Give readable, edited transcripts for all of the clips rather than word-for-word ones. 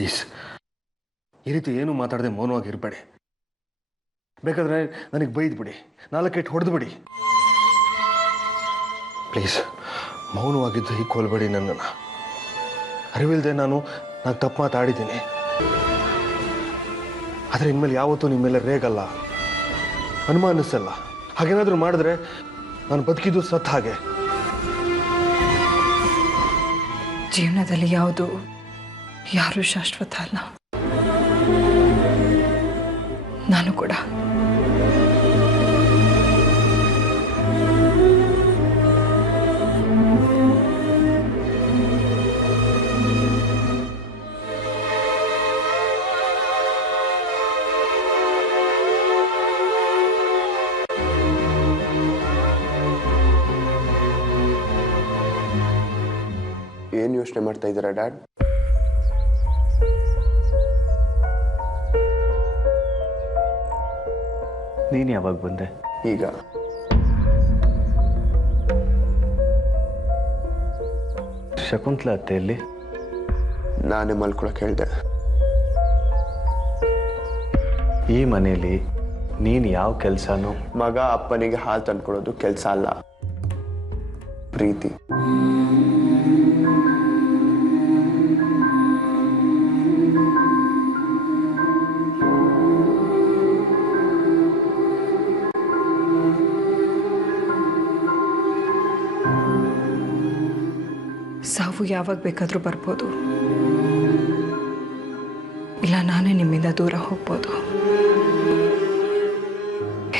Please ಈ ರೀತಿ ಏನೂ ಮಾತಾಡದೆ ಮೌನವಾಗಿರಬೇಡಿ. ಬೇಕಾದರೆ ನನಗೆ ಬೈದ್ಬಿಡಿ, 4 ಏಟು ಹೊಡೆದ್ಬಿಡಿ. ಪ್ಲೀಸ್ ಮೌನವಾಗಿದ್ದು ಹೀಗೆ ಕೊಲ್ಬೇಡಿ ನನ್ನನ್ನು. ಅರಿವಿಲ್ಲದೆ ನಾನು ತಪ್ಪು ಮಾತಾಡಿದ್ದೀನಿ. ಆದರೆ ಇನ್ಮೇಲೆ ಯಾವತ್ತೂ ನಿಮ್ಮ ಮೇಲೆ ರೇಗಲ್ಲ, ಅನುಮಾನಿಸಲ್ಲ. ಹಾಗೇನಾದರೂ ಮಾಡಿದ್ರೆ ನಾನು ಬದುಕಿದ್ದು ಸತ್ ಹಾಗೆ. ಜೀವನದಲ್ಲಿ ಯಾವುದು ಯಾರೂ ಶಾಶ್ವತ ಅಲ್ಲ. ನಾನು ಕೂಡ. ಏನು ಯೋಚನೆ ಮಾಡ್ತಾ ಇದ್ದೀರಾ ಡ್ಯಾಡ್? ನೀನು ಯಾವಾಗ ಬಂದೆ? ಈಗ. ಶಕುಂತಲಾ ಅತ್ತೆಯಲ್ಲಿ? ನಾನೇ ಮಲ್ಕೊಳಕ್ಕೆ ಹೇಳಿದೆ. ಈ ಮನೆಯಲ್ಲಿ ನೀನು ಯಾವ ಕೆಲಸನೂ? ಮಗ ಅಪ್ಪನಿಗೆ ಹಾಲು ತಂದ್ಕೊಡೋದು ಕೆಲಸ ಅಲ್ಲ, ಪ್ರೀತಿ. ಸಾವು ಯಾವಾಗ ಬೇಕಾದರೂ ಬರ್ಬೋದು, ಇಲ್ಲ ನಾನೇ ನಿಮ್ಮಿಂದ ದೂರ ಹೋಗ್ಬೋದು.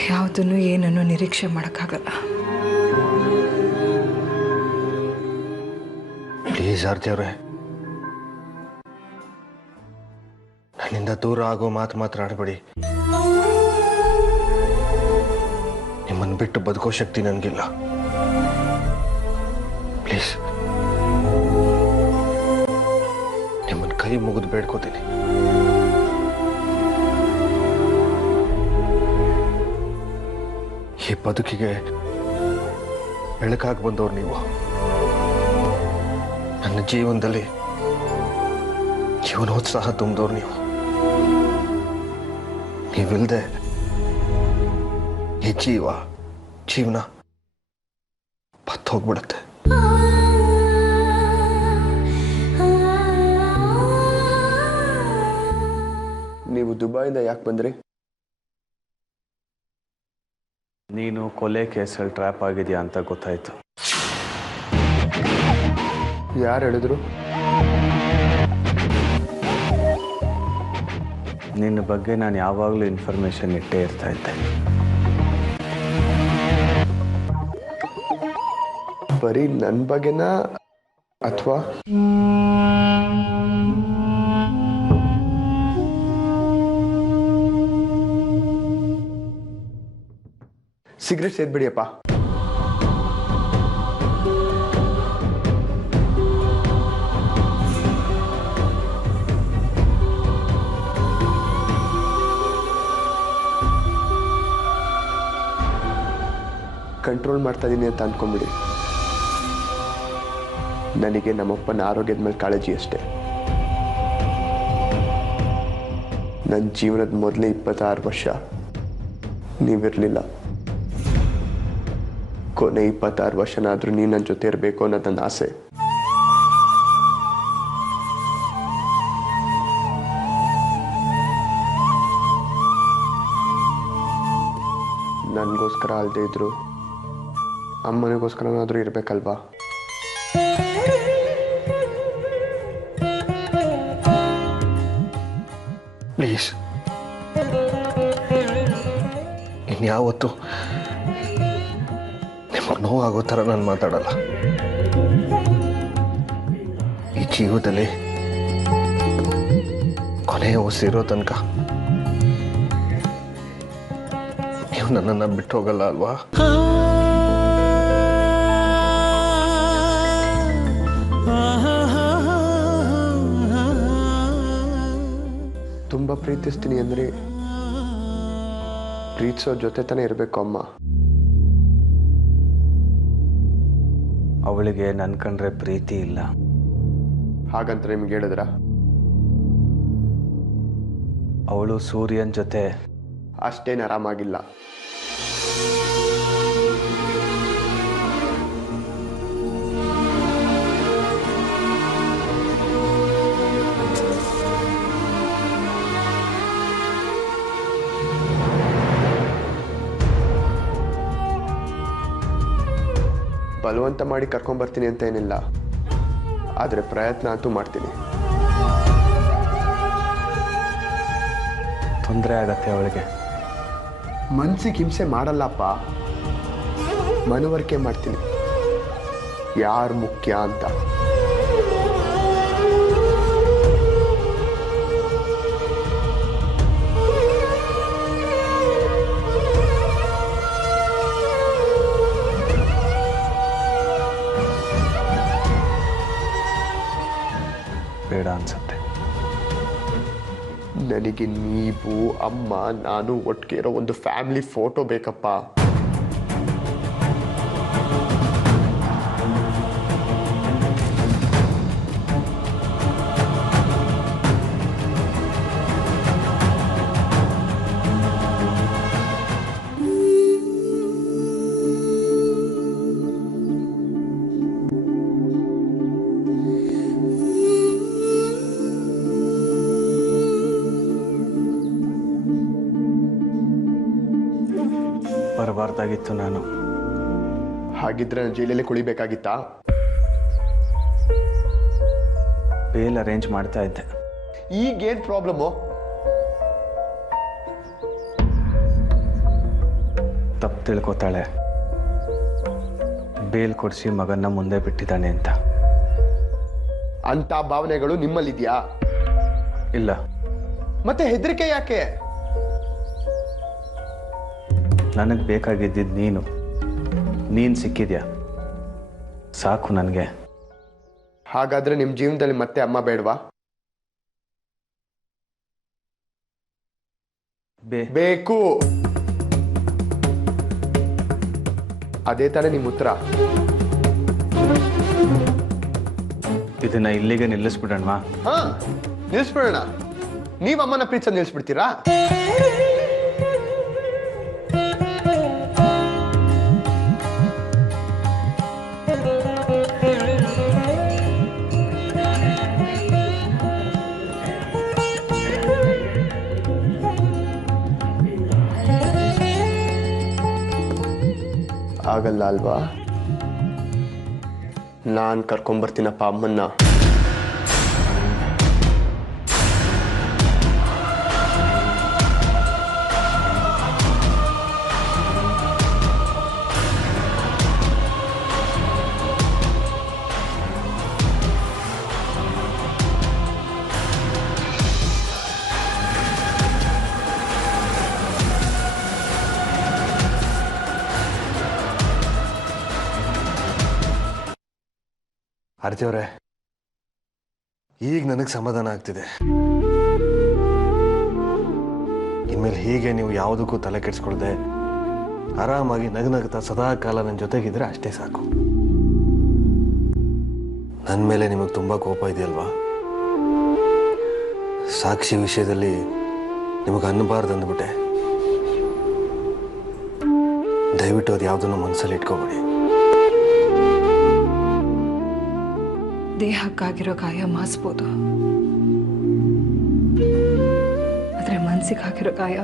ಯಾವುದನ್ನು ಏನನ್ನು ನಿರೀಕ್ಷೆ ಮಾಡೋಕ್ಕಾಗಲ್ಲ. ಪ್ಲೀಸ್ ಆರ್ತಿ ಅವರೇ, ನನ್ನಿಂದ ದೂರ ಆಗೋ ಮಾತು ಆಡಬೇಡಿ. ನಿಮ್ಮನ್ನು ಬಿಟ್ಟು ಬದುಕೋ ಶಕ್ತಿ ನನಗಿಲ್ಲ. ಪ್ಲೀಸ್ ನಿಮ್ಮನ್ನು ಕೈ ಮುಗಿದು ಬೇಡ್ಕೋತೀನಿ. ಈ ಬದುಕಿಗೆ ಬೆಳಕಾಗಿ ಬಂದವ್ರು ನೀವು. ನನ್ನ ಜೀವನದಲ್ಲಿ ಜೀವನೋತ್ಸಾಹ ತುಂಬಿದವ್ರು ನೀವು. ನೀವಿಲ್ಲದೆ ಈ ಜೀವನ ಬತ್ತು ಹೋಗ್ಬಿಡುತ್ತೆ. ನೀವು ದುಬೈಯಿಂದ ಯಾಕೆ ಬಂದ್ರಿ? ನೀನು ಕೊಲೆ ಕೇಸಲ್ಲಿ ಟ್ರ್ಯಾಪ್ ಆಗಿದೆಯಾ ಅಂತ ಗೊತ್ತಾಯ್ತು. ಯಾರು ಹೇಳಿದ್ರು? ನಿನ್ನ ಬಗ್ಗೆ ನಾನು ಯಾವಾಗಲೂ ಇನ್ಫಾರ್ಮೇಶನ್ ಇಟ್ಟೇ ಇರ್ತಾ ಇದ್ದೆ. ಬರೀ ನನ್ನ ಬಗ್ಗೆನಾ ಅಥವಾ ಸಿಗರೇಟ್ ಸೇದ್ಬಿಡಿಯಪ್ಪ. ಕಂಟ್ರೋಲ್ ಮಾಡ್ತಾ ಇದ್ದೀನಿ ಅಂತ ಅಂದ್ಕೊಂಬಿಡಿ. ನನಗೆ ನಮ್ಮಪ್ಪನ ಆರೋಗ್ಯದ ಮೇಲೆ ಕಾಳಜಿ ಅಷ್ಟೇ. ನನ್ನ ಜೀವನದ ಮೊದಲೇ 26 ವರ್ಷ ನೀವಿರಲಿಲ್ಲ. ಕೊನೆ 26 ವರ್ಷನಾದರೂ ನೀನು ನನ್ನ ಜೊತೆ ಇರಬೇಕು ಅನ್ನೋದು ನನ್ನ ಆಸೆ. ನನಗೋಸ್ಕರ ಅಲ್ಲದೆ ಇದ್ರು ಅಮ್ಮನಿಗೋಸ್ಕರನಾದರೂ ಇರಬೇಕಲ್ವಾ? ಪ್ಲೀಸ್ ಇನ್ಯಾವತ್ತು ನಿಮಗೆ ನೋವಾಗೋ ಥರ ನಾನು ಮಾತಾಡಲ್ಲ. ಈ ಜೀವದಲ್ಲಿ ಕೊನೆಯ ಉಸಿರೋ ತನಕ ನೀವು ನನ್ನನ್ನು ಬಿಟ್ಟು ಹೋಗಲ್ಲ ಅಲ್ವಾ? ತುಂಬ ಪ್ರೀತಿಸ್ತೀನಿ ಅಂದರೆ ಪ್ರೀತಿಸೋ ಜೊತೆ ತಾನೇ ಇರಬೇಕು ಅಮ್ಮ. ಅವಳಿಗೆ ನನ್ನ ಕಂಡ್ರೆ ಪ್ರೀತಿ ಇಲ್ಲ. ಹಾಗಂತ ನಿಮ್ಗೆ ಹೇಳಿದ್ರ? ಅವಳು ಸೂರ್ಯನ ಜೊತೆ ಅಷ್ಟೇನು ಆರಾಮಾಗಿಲ್ಲ. ಬಲವಂತ ಮಾಡಿ ಕರ್ಕೊಂಡ್ಬರ್ತೀನಿ ಅಂತ ಏನಿಲ್ಲ, ಆದರೆ ಪ್ರಯತ್ನ ಅಂತೂ ಮಾಡ್ತೀನಿ. ತೊಂದರೆ ಆಗತ್ತೆ ಅವಳಿಗೆ. ಮನ್ಸಿಗೆ ಹಿಂಸೆ ಮಾಡಲ್ಲಪ್ಪ, ಮನವರಿಕೆ ಮಾಡ್ತೀನಿ ಯಾರು ಮುಖ್ಯ ಅಂತ. ಬೇಡ ಅನ್ಸತ್ತೆ. ನನಗೆ ನೀವು, ಅಮ್ಮ, ನಾನು ಒಟ್ಟಿಗೆ ಇರೋ ಒಂದು ಫ್ಯಾಮಿಲಿ ಫೋಟೋ ಬೇಕಪ್ಪ. ಬರಬಾರ್ದಾಗಿತ್ತು ನಾನು. ಹಾಗಿದ್ರೆ ನಾನು ಜೈಲಲ್ಲಿ ಕುಳಿಬೇಕಾಗಿತ್ತಾ? ಬೇಲ್ ಅರೇಂಜ್ ಮಾಡ್ತಾ ಇದ್ದೆ. ಈಗೇನು ಪ್ರಾಬ್ಲಮ್ಮು? ತಪ್ಪು ತಿಳ್ಕೊತಾಳೆ, ಬೇಲ್ ಕೊಡಿಸಿ ಮಗನ್ನ ಮುಂದೆ ಬಿಟ್ಟಿದ್ದಾನೆ ಅಂತ. ಅಂತ ಭಾವನೆಗಳು ನಿಮ್ಮಲ್ಲಿದೆಯಾ? ಇಲ್ಲ. ಮತ್ತೆ ಹೆದರಿಕೆ ಯಾಕೆ? ನನಗೆ ಬೇಕಾಗಿದ್ದಿದ್ದು ನೀನು ಸಿಕ್ಕಿದ್ಯಾ, ಸಾಕು ನನಗೆ. ಹಾಗಾದ್ರೆ ನಿಮ್ಮ ಜೀವನದಲ್ಲಿ ಮತ್ತೆ ಅಮ್ಮ ಬೇಡವಾ? ಬೇಕು. ಅದೇ ತಾನೇ ನಿಮ್ಮ ಉತ್ತರ. ಇದನ್ನ ಇಲ್ಲಿಗೆ ನಿಲ್ಲಿಸ್ಬಿಡೋಣವಾ? ಹಾ, ನಿಲ್ಲಿಸ್ಬಿಡೋಣ. ನೀವು ಅಮ್ಮನ ಪ್ರೀತಿ ನಿಲ್ಲಿಸ್ಬಿಡ್ತೀರಾ? ಆಗಲ್ಲ ಅಲ್ವಾ? ನಾನು ಕರ್ಕೊಂಡ್ಬರ್ತೀನಪ್ಪ ಅಮ್ಮನ್ನ. ಆರ್ತಿಯವರೇ, ಈಗ ನನಗೆ ಸಮಾಧಾನ ಆಗ್ತಿದೆ. ಇನ್ಮೇಲೆ ಹೀಗೆ ನೀವು ಯಾವುದಕ್ಕೂ ತಲೆ ಕೆಡಿಸ್ಕೊಳ್ದೆ ಆರಾಮಾಗಿ ನಗನಗ್ತಾ ಸದಾ ಕಾಲ ನನ್ನ ಜೊತೆಗಿದ್ರೆ ಅಷ್ಟೇ ಸಾಕು. ನನ್ನ ಮೇಲೆ ನಿಮಗೆ ತುಂಬ ಕೋಪ ಇದೆಯಲ್ವಾ? ಸಾಕ್ಷಿ ವಿಷಯದಲ್ಲಿ ನಿಮಗೆ ಅನ್ನಬಾರ್ದು ಅಂದ್ಬಿಟ್ಟೆ. ದಯವಿಟ್ಟು ಅದು ಯಾವುದನ್ನು ಮನಸ್ಸಲ್ಲಿ ಇಟ್ಕೋಬೇಡಿ. ದೇಹಕ್ಕಾಗಿರೋ ಗಾಯ ಮಾಸ್ಬೋದು, ಆದರೆ ಮನಸ್ಸಿಗಾಗಿರೋ ಗಾಯ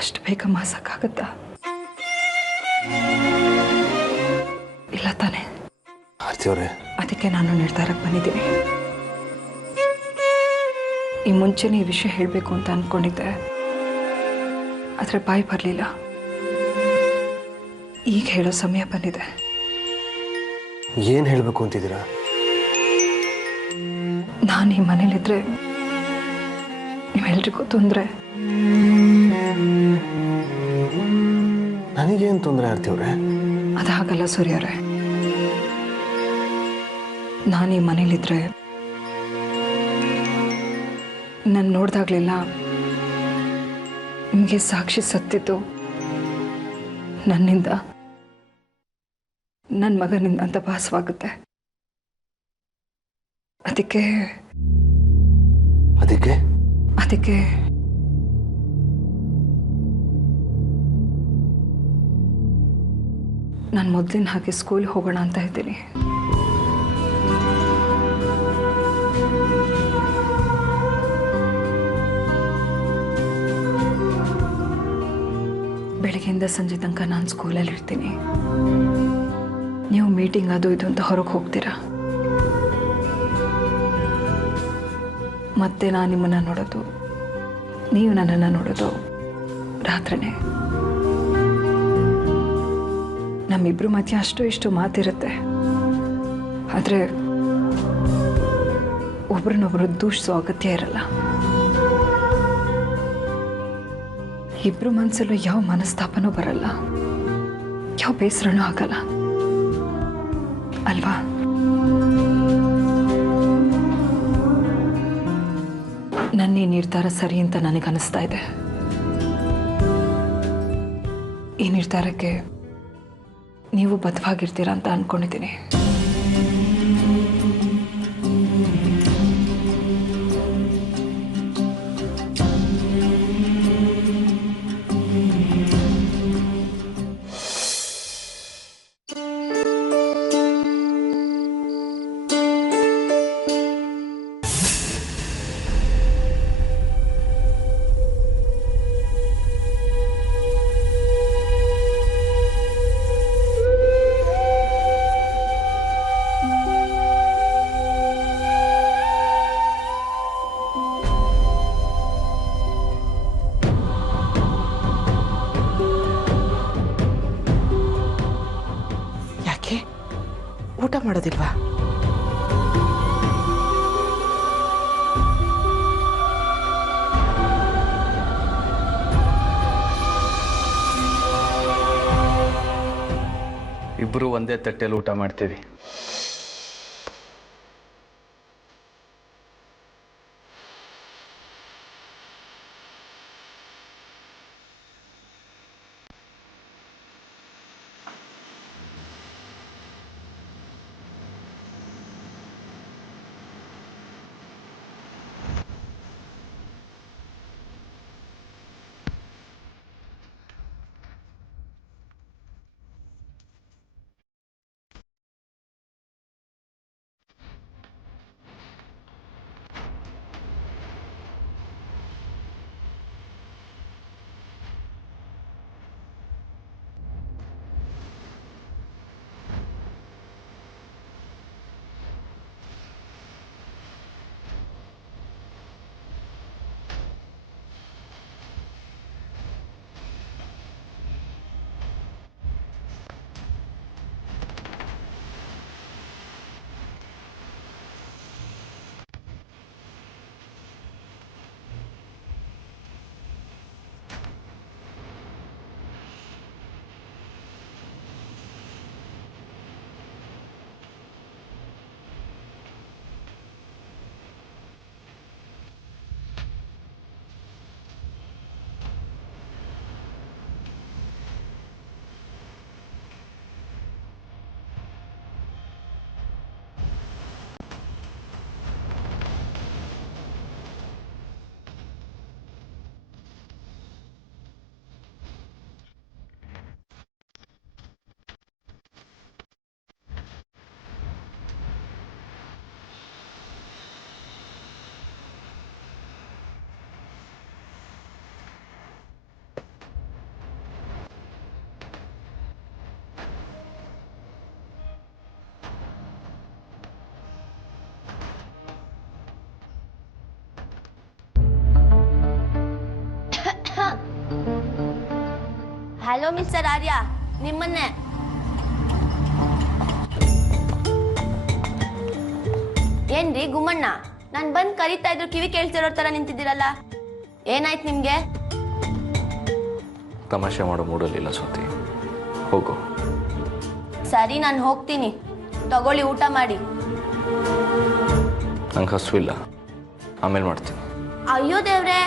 ಅಷ್ಟು ಬೇಗ ಮಾಸಕ್ಕಾಗತ್ತಾ? ಇಲ್ಲ ತಾನೆ? ಆರ್ತಿಯವರೇ, ಅದಕ್ಕೆ ನಾನು ನಿರ್ಧಾರಕ್ಕೆ ಬಂದಿದ್ದೀನಿ. ಈ ಮುಂಚೆನೇ ಈ ವಿಷಯ ಹೇಳಬೇಕು ಅಂತ ಅಂದ್ಕೊಂಡಿದ್ದೆ, ಆದರೆ ಬಾಯಿ ಬರಲಿಲ್ಲ. ಈಗ ಹೇಳೋ ಸಮಯ ಬಂದಿದೆ. ಏನು ಹೇಳಬೇಕು ಅಂತಿದ್ದೀರಾ? ನಾನು ಈ ಮನೇಲಿದ್ರೆ ನೀವೆಲ್ರಿಗೂ ತೊಂದರೆ. ನನಗೇನು ತೊಂದರೆ ಆರ್ತಿವ್ರೆ? ಅದಾಗಲ್ಲ ಸೂರ್ಯವ್ರೆ. ನಾನು ಈ ಮನೇಲಿದ್ರೆ ನಾನು ನೋಡ್ದಾಗ್ಲಿಲ್ಲ ನಿಮಗೆ ಸಾಕ್ಷಿ ಸತ್ತಿತ್ತು ನನ್ನಿಂದ, ನನ್ನ ಮಗನಿಂದ ಅಂತ ಭಾಸವಾಗುತ್ತೆ. ಅದಕ್ಕೆ ಅದಕ್ಕೆ ನಾನು ಮೊದಲಿನ ಹಾಗೆ ಸ್ಕೂಲ್ ಹೋಗೋಣ ಅಂತ ಇದ್ದೀನಿ. ಬೆಳಗ್ಗೆಯಿಂದ ಸಂಜೆ ತನಕ ನಾನು ಸ್ಕೂಲಲ್ಲಿ ಇರ್ತೀನಿ. ನೀವು ಮೀಟಿಂಗ್ ಅದು ಇದು ಅಂತ ಹೊರಗೆ ಹೋಗ್ತೀರಾ. ಮತ್ತೆ ನಾನು ನಿಮ್ಮನ್ನು ನೋಡೋದು, ನೀವು ನನ್ನನ್ನು ನೋಡೋದು ರಾತ್ರಿನೇ. ನಮ್ಮಿಬ್ರು ಮಧ್ಯೆ ಅಷ್ಟು ಇಷ್ಟು ಮಾತಿರುತ್ತೆ, ಆದರೆ ಒಬ್ರನ್ನೊಬ್ರು ದೂಷಿಸೋ ಅಗತ್ಯ ಇರಲ್ಲ. ಇಬ್ರು ಮನಸ್ಸಲ್ಲೂ ಯಾವ ಮನಸ್ತಾಪನೂ ಬರಲ್ಲ, ಯಾವ ಬೇಸರನೂ ಆಗಲ್ಲ ಅಲ್ವಾ? ನನ್ನ ಈ ನಿರ್ಧಾರ ಸರಿ ಅಂತ ನನಗನ್ನಿಸ್ತಾ ಇದೆ. ಈ ನಿರ್ಧಾರಕ್ಕೆ ನೀವು ಬದ್ಧವಾಗಿರ್ತೀರಾ ಅಂತ ಅಂದ್ಕೊಂಡಿದ್ದೀನಿ. ಊಟ ಮಾಡೋದಿಲ್ವಾ? ಇಬ್ಬರು ಒಂದೇ ತಟ್ಟೆಯಲ್ಲಿ ಊಟ ಮಾಡ್ತೀವಿ. ಹಲೋ ಮಿಸ್ಟರ್ ಆರ್ಯ, ನಿಮ್ಮನ್ನೇ. ಏನ್ರಿ ಗುಮ್ಮಣ್ಣ, ನಾನು ಬಂದು ಕರೀತಾ ಇದ್ರು ಕಿವಿ ಕೇಳ್ತಿರೋ ತರ ನಿಂತಿದ್ದೀರಲ್ಲ, ಏನಾಯ್ತು ನಿಮ್ಗೆ? ತಮಾಷೆ ಮಾಡೋ ಮೂಡಲಿಲ್ಲ ಸ್ವಾತಿ, ಹೋಗು. ಸರಿ, ನಾನು ಹೋಗ್ತೀನಿ. ತಗೊಳ್ಳಿ, ಊಟ ಮಾಡಿ. ನಂಗೆ ಹಸುವಿಲ್ಲ, ಆಮೇಲೆ ಮಾಡ್ತೀನಿ. ಅಯ್ಯೋ ದೇವ್ರೆ,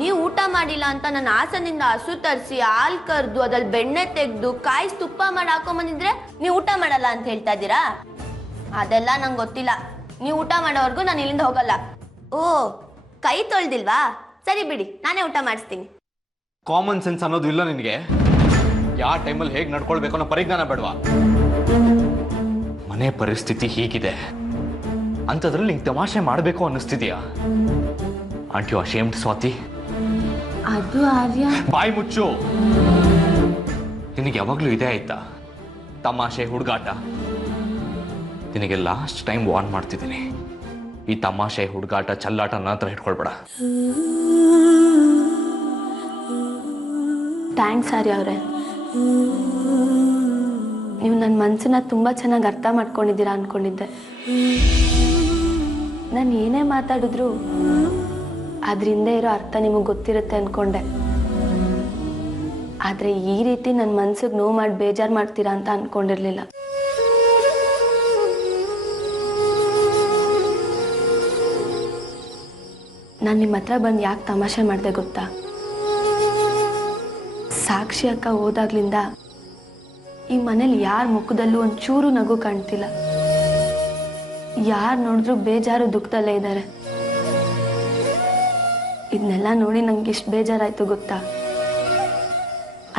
ನೀವು ಊಟ ಮಾಡಿಲ್ಲ ಅಂತ ನನ್ನ ಹಾಸನಿಂದ ಹಸು ತರಿಸಿ ಹಾಲು ಕರೆದು ಅದ್ರಲ್ಲಿ ಬೆಣ್ಣೆ ತೆಗೆದು ಕಾಯಿಸಿ ತುಪ್ಪ ಮಾಡಿ ಹಾಕೊಂಬಂದಿದ್ರೆ ನೀವು ಊಟ ಮಾಡಲ್ಲ ಅಂತ ಹೇಳ್ತಾ ಇದ್ದೀರಾ? ಅದೆಲ್ಲ ನಂಗೆ ಗೊತ್ತಿಲ್ಲ. ನೀವು ಊಟ ಮಾಡೋವರೆಗೂ ನಾನು ಇಲ್ಲಿಂದ ಹೋಗಲ್ಲ. ಓ, ಕೈ ತೊಳ್ದಿಲ್ವಾ? ಸರಿ ಬಿಡಿ, ನಾನೇ ಊಟ ಮಾಡಿಸ್ತೀನಿ. ಕಾಮನ್ ಸೆನ್ಸ್ ಅನ್ನೋದು ಇಲ್ಲ ನಿನಗೆ? ಯಾವ ಟೈಮಲ್ಲಿ ಹೇಗೆ ನಡ್ಕೊಳ್ಬೇಕು ಅನ್ನೋ ಪರಿಜ್ಞಾನ ಬೇಡವಾ? ಮನೆ ಪರಿಸ್ಥಿತಿ ಹೀಗಿದೆ ಅಂಥದ್ರಲ್ಲಿ ನಿಂಗೆ ತಮಾಷೆ ಮಾಡಬೇಕು ಅನ್ನಿಸ್ತಿದ್ಯಾ? ಆಂಟ್ ಯು ಅಶೇಮ್ಡ್ ಸ್ವಾತಿ? ಅದು ಆರ್ಯ. ಬಾಯಿ ಮುಚ್ಚು. ನಿನಗೆ ಯಾವಾಗಲೂ ಇದೇ ಆಯ್ತಾ ತಮಾಷೆ ಹುಡುಗಾಟ? ನಿನಗೆ ಲಾಸ್ಟ್ ಟೈಮ್ ವಾರ್ನ್ ಮಾಡ್ತಿದ್ದೀನಿ, ಈ ತಮಾಷೆ ಹುಡುಗಾಟ ಚಲ್ಲಾಟ ನನ್ನ ಹತ್ರ ಇಟ್ಕೊಳ್ಬೇಡ. ಥ್ಯಾಂಕ್ಸ್ ಆರ್ಯ ಅವರೇ, ನೀವು ನನ್ನ ಮನಸ್ಸನ್ನ ತುಂಬ ಚೆನ್ನಾಗಿ ಅರ್ಥ ಮಾಡ್ಕೊಂಡಿದ್ದೀರಾ ಅಂದ್ಕೊಂಡಿದ್ದೆ. ನಾನು ಏನೇ ಮಾತಾಡಿದ್ರು ಅದರಿಂದ ಇರೋ ಅರ್ಥ ನಿಮಗೆ ಗೊತ್ತಿರುತ್ತೆ ಅಂದ್ಕೊಂಡೆ. ಆದರೆ ಈ ರೀತಿ ನನ್ನ ಮನ್ಸಿಗೆ ನೋವು ಮಾಡಿ ಬೇಜಾರು ಮಾಡ್ತೀರಾ ಅಂತ ಅಂದ್ಕೊಂಡಿರಲಿಲ್ಲ. ನಾನು ನಿಮ್ಮ ಹತ್ರ ಬಂದು ಯಾಕೆ ತಮಾಷೆ ಮಾಡಿದೆ ಗೊತ್ತಾ? ಸಾಕ್ಷಿ ಅಕ್ಕ ಹೋದಾಗ್ಲಿಂದ ಈ ಮನೇಲಿ ಯಾರ ಮುಖದಲ್ಲೂ ಒಂಚೂರು ನಗು ಕಾಣ್ತಿಲ್ಲ. ಯಾರು ನೋಡಿದ್ರು ಬೇಜಾರು ದುಃಖದಲ್ಲೇ ಇದ್ದಾರೆ. ಇದನ್ನೆಲ್ಲ ನೋಡಿ ನಂಗೆ ಎಷ್ಟು ಬೇಜಾರಾಯ್ತು ಗೊತ್ತಾ?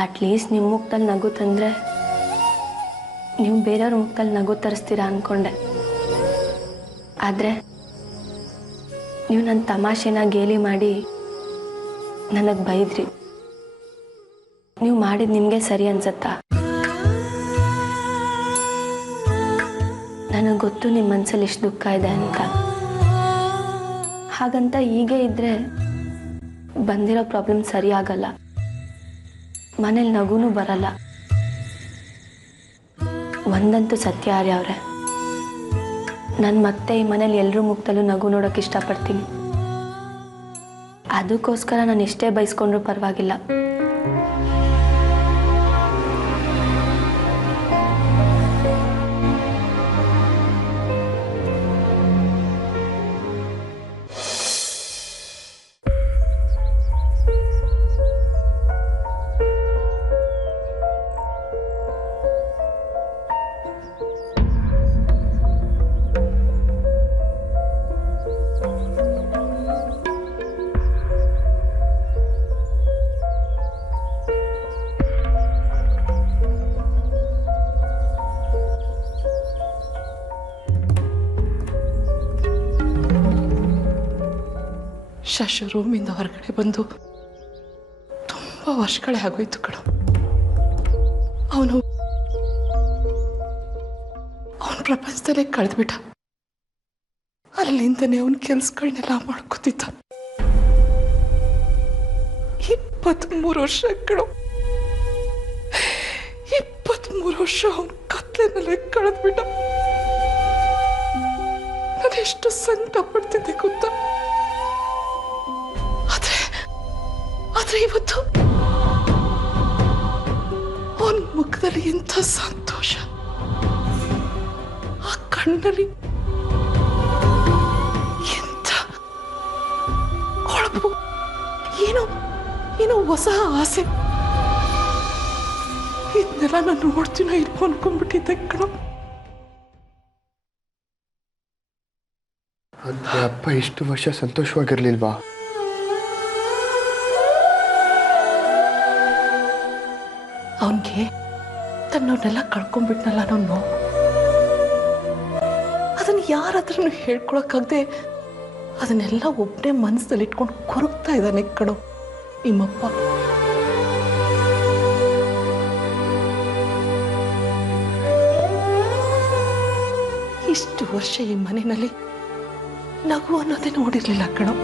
ಅಟ್ಲೀಸ್ಟ್ ನಿಮ್ಮ ಮುಖದಲ್ಲಿ ನಗು ತಂದರೆ ನೀವು ಬೇರೆಯವ್ರ ಮುಖದಲ್ಲಿ ನಗು ತರಿಸ್ತೀರಾ ಅಂದ್ಕೊಂಡೆ. ಆದರೆ ನೀವು ನನ್ನ ತಮಾಷೆನ ಗೇಲಿ ಮಾಡಿ ನನಗೆ ಬೈದ್ರಿ. ನೀವು ಮಾಡಿದ್ದು ನಿಮಗೆ ಸರಿ ಅನ್ಸತ್ತಾ? ನನಗೆ ಗೊತ್ತು ನಿಮ್ಮ ಮನಸ್ಸಲ್ಲಿ ಎಷ್ಟು ದುಃಖ ಇದೆ ಅಂತ. ಹಾಗಂತ ಹೀಗೆ ಇದ್ದರೆ ಬಂದಿರೋ ಪ್ರಾಬ್ಲಮ್ ಸರಿ ಆಗಲ್ಲ, ಮನೇಲಿ ನಗುನೂ ಬರಲ್ಲ. ಒಂದಂತೂ ಸತ್ಯ ಆರ್ಯ ಅವರೇ, ನಾನು ಮತ್ತೆ ಈ ಮನೇಲಿ ಎಲ್ಲರೂ ಮುಖದಲ್ಲೂ ನಗು ನೋಡೋಕೆ ಇಷ್ಟಪಡ್ತೀನಿ. ಅದಕ್ಕೋಸ್ಕರ ನಾನು ಎಷ್ಟೇ ಬಯಸ್ಕೊಂಡ್ರೂ ಪರವಾಗಿಲ್ಲ. ಶಶು ರೂಮಿಂದ ಹೊರಗಡೆ ಬಂದು ತುಂಬ ವರ್ಷಗಳೇ ಆಗೋಯ್ತು ಕಣ. ಅವನು ಪ್ರಪಂಚದಲ್ಲೇ ಕಳೆದ್ಬಿಟ್ಟ. ಅಲ್ಲಿಂದನೇ ಅವನ ಕೆಲಸಗಳನ್ನೆಲ್ಲ ಮಾಡ್ಕೋತಿದ್ದ. 23 ವರ್ಷ ಕಣ, 23 ವರ್ಷ ಅವನ ಕತ್ಲೆನಲ್ಲೇ ಕಳೆದ್ಬಿಟ್ಟ. ನಾನು ಎಷ್ಟು ಸಂಕಟ ಪಡ್ತಿದ್ದೆ ಗೊತ್ತಾ? ಆದ್ರೆ ಇವತ್ತು ಅವನ ಮುಖದಲ್ಲಿ ಎಂಥ ಸಂತೋಷ, ಆ ಕಣ್ಣಲ್ಲಿ ಎಂಥ ಹೊಳಪು, ಏನೋ ಹೊಸ ಆಸೆ. ಇದನ್ನೆಲ್ಲ ನಾನು ನೋಡ್ತೀನೋ ಇಲ್ವೋ ಅನ್ಕೊಂಡ್ಬಿಟ್ಟಿದ್ದೆ ಕಣ. ಅಂದ್ರೆ ಅಪ್ಪ ಇಷ್ಟು ವರ್ಷ ಸಂತೋಷವಾಗಿರ್ಲಿಲ್ವಾ? ಅವನಿಗೆ ತನ್ನವನ್ನೆಲ್ಲ ಕಳ್ಕೊಂಡ್ಬಿಟ್ನಲ್ಲ ಅನ್ನೋ ನೋವು, ಅದನ್ನು ಯಾರ ಹತ್ರನೂ ಹೇಳ್ಕೊಳಕ್ಕಾಗದೆ ಅದನ್ನೆಲ್ಲ ಒಬ್ಬನೇ ಮನಸ್ಸಲ್ಲಿ ಇಟ್ಕೊಂಡು ಕೊರಗ್ತಾ ಇದ್ದಾನೆ ಕಣೋ ನಿಮ್ಮಪ್ಪ. ಇಷ್ಟು ವರ್ಷ ಈ ಮನೆಯಲ್ಲಿ ನಗು ಅನ್ನೋದೇ ನೋಡಿರ್ಲಿಲ್ಲ ಕಣೋ.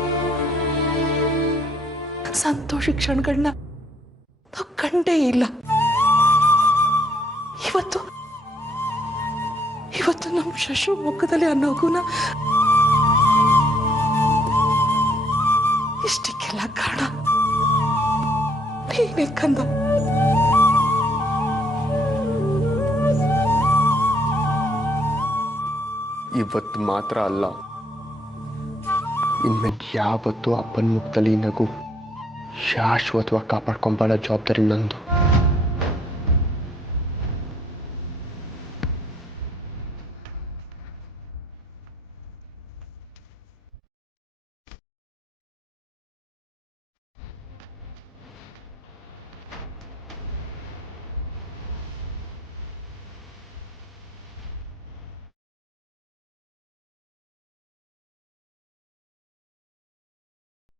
ಸಂತೋಷ ಕ್ಷಣಗಳನ್ನ ನಾವು ಕಂಡೇ ಇಲ್ಲ. ಇವತ್ತು ನಮ್ಮ ಶಶು ಮುಖದಲ್ಲಿ ಆ ನಗುನ ಇಷ್ಟಕ್ಕೆಲ್ಲ ಕಾರಣ ನೀನೇ ಕಂದ. ಇವತ್ತು ಮಾತ್ರ ಅಲ್ಲ, ಇನ್ಮೇಲೆ ಯಾವತ್ತೂ ಅಪ್ಪನ ಮುಖದಲ್ಲಿ ನಗು ಶಾಶ್ವತವಾಗಿ ಕಾಪಾಡ್ಕೊಂಬಾಳ ಜವಾಬ್ದಾರಿ ನಂದು.